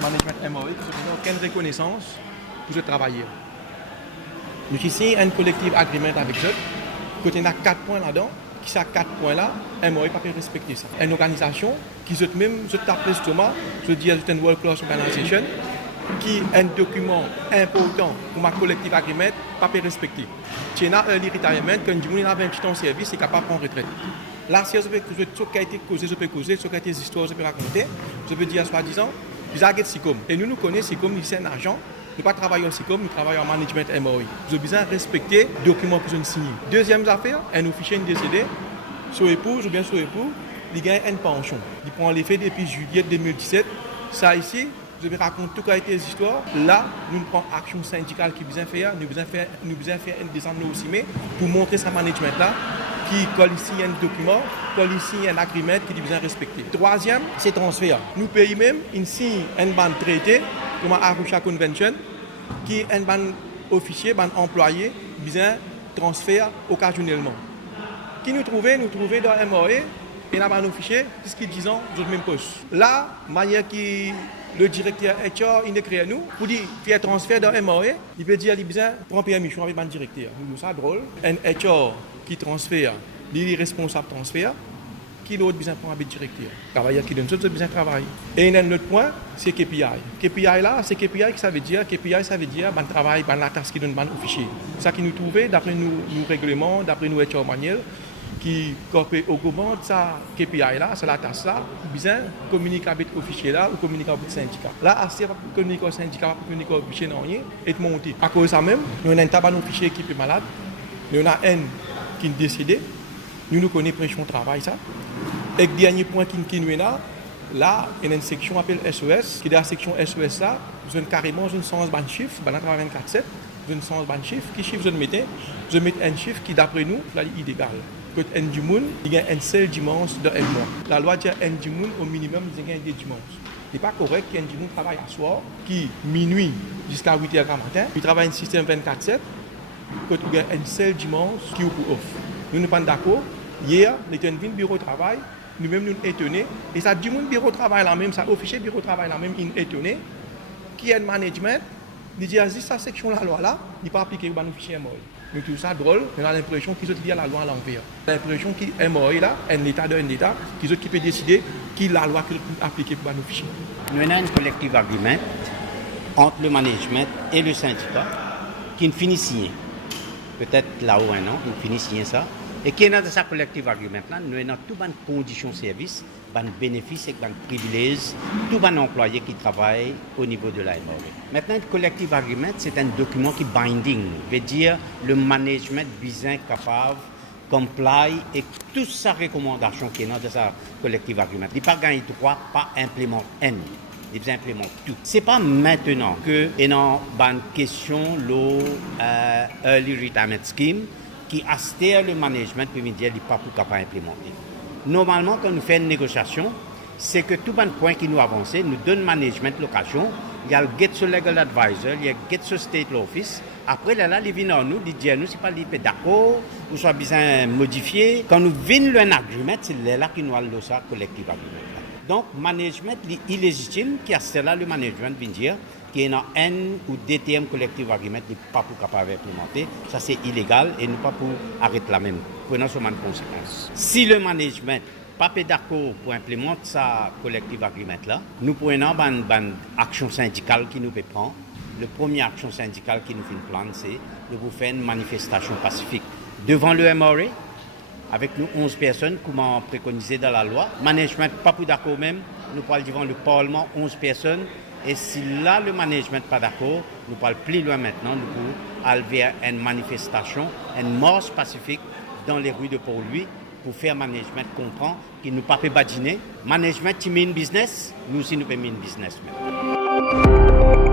management MOE, qui n'a aucune reconnaissance pour ce travail. Nous avons signé un collectif agreement avec eux, côté on a 4 points là-dedans, qui sont 4 points-là, MOE pas respecter ça. Une organisation qui est même, je tape l'estomac, je dis c'est une World Class Organization, qui est un document important pour ma collective agreement, pas respecter. Tu as un retirement, quand tu as 28 ans de service, c'est capable de prendre retraite. Là, si je peux causer, ce qui a été causé, je peux causer, ce qui a été histoires, je peux raconter, je peux dire soi-disant, ils ont SICOM. Et nous connaissons SICOM, c'est un agent. Nous ne travaillons pas en SICOM, nous travaillons en management MOE. Nous avons besoin de respecter les documents que nous signent. Deuxième affaire, un officier décédé, son épouse ou bien son époux, il gagne une pension. Il prend l'effet depuis juillet 2017. Ça ici, je vais raconter tout les histoires. Là, nous prenons action syndicale qui besoin faire. Nous besoin faire une descente aussi pour montrer ce management-là qui colle ici un document, colle ici un agreement qui doit respecter. Troisième, c'est transfert. Nous payons même ici un bande traité, comme Arusha Convention, qui est un bande officier, un employé, besoin transfert occasionnellement. Qui nous trouvait dans MOE et là un officier, puisqu'ils disent le même poste. Là, manière qui le directeur HR il écrit à nous pour dire faire transfert dans MOE, il peut dire il besoin prendre permission avec un directeur. Nous ça drôle, un HR qui transfère, il est responsable transfert, qui l'autre besoin prendre avec directeur. Travailleur qui donne tout besoin de travail. Et un autre point, c'est KPI. KPI là, c'est KPI qui ça veut dire ban travail, ban la tâche qui donne ban officier. Ça qui nous trouvait d'après nos règlements, d'après nos HR manuels qui augmente ça KPI là, c'est la tâche là, besoin communiquer avec l'officier là ou communiquer avec le syndicat. Là, assez communiquer avec le syndicat, communiquer avec l'officier non rien et monter. À cause de ça même, nous avons un tabac officier qui est malade, nous avons un qui est décédé, nous connaissons pression travail ça. Et le dernier point qui nous est là, il y a une section appelée SOS, qui est la section SOS là, nous avons carrément une sens ban chiffre, ban 24/7, nous avons une sens ban chiffre, qui chiffre je mets un chiffre qui d'après nous là est illégal. Que un dimanche, il y a un seul dimanche dans un mois. La loi dit un dimanche au minimum, il y a des dimanches. Ce n'est pas correct qu'un dimanche travaille à soir, qui minuit jusqu'à 8h du matin, il travaille un système 24/7, que il y a un seul dimanche qui est pour off. Nous ne sommes pas d'accord. Hier, nous étions venu bureau de travail, nous-mêmes nous étonnés. Et ça, dimanche bureau de travail là même, ça officier bureau de travail là même, il est étonné. Qui est le management, il dit, cette section la loi là, il n'est pas appliquée au officier MOE. Nous trouvons ça drôle, on a l'impression qu'ils ont lié la loi à l'envers. L'impression qu'il MOE là, un État d'un État, qui peut décider qui la loi qui est appliquée pour nos fichiers. Nous avons un collectif agreement entre le management et le syndicat qui ne finit signer. Peut-être là-haut un an, il finit signer ça. Et qui est dans ce collectif agreement là, nous avons toutes les conditions de service, les bénéfices et les privilèges, tous les employés qui travaillent au niveau de la MOE. Maintenant, le collective agreement, c'est un document qui binding, veut dire le management besoin capable, comply et toute sa recommandation qui est dans ce collective agreement. Il n'y a pas gagné droit, pas implément N. Il implémente tout. Ce n'est pas maintenant que il y a une question de Early Retirement Scheme qui astère le management pour dire qu'il n'est pas capable d'implémenter. Normalement, quand nous faisons une négociation, c'est que tout le point qui nous avance, nous donne management l'occasion, il y a le get sur legal advisor, il y a le get sur state law office. Après, là, il vient à nous, il dit à nous, c'est pas qu'il est d'accord, ou soit besoin modifier. Quand nous venons un agreement, c'est là qu'il nous a le collectif agreement. Donc, management est illégitime, qui a cela, le management vient dire, qu'il y a un N ou DTM collectif agreement n'est pas pour capable d'implémenter. Ça, c'est illégal et nous pas pour arrêter la même. Prenons seulement de conséquences. Si le management n'est pas d'accord pour implémenter sa collective agreement là, nous prenons une action syndicale qui nous peut prendre. La première action syndicale qui nous fait une plan, c'est de vous faire une manifestation pacifique devant le MRA, avec nous 11 personnes, comme préconisé dans la loi. Management pas pour d'accord même, nous parlons devant le Parlement 11 personnes. Et si là, le management n'est pas d'accord, nous parlons plus loin maintenant, nous pouvons aller vers une manifestation, une marche pacifique dans les rues de Port-Louis pour faire management comprendre qu'il ne peut pas badiner. Management, qui met une business, nous aussi nous pouvons mettre une business. Même.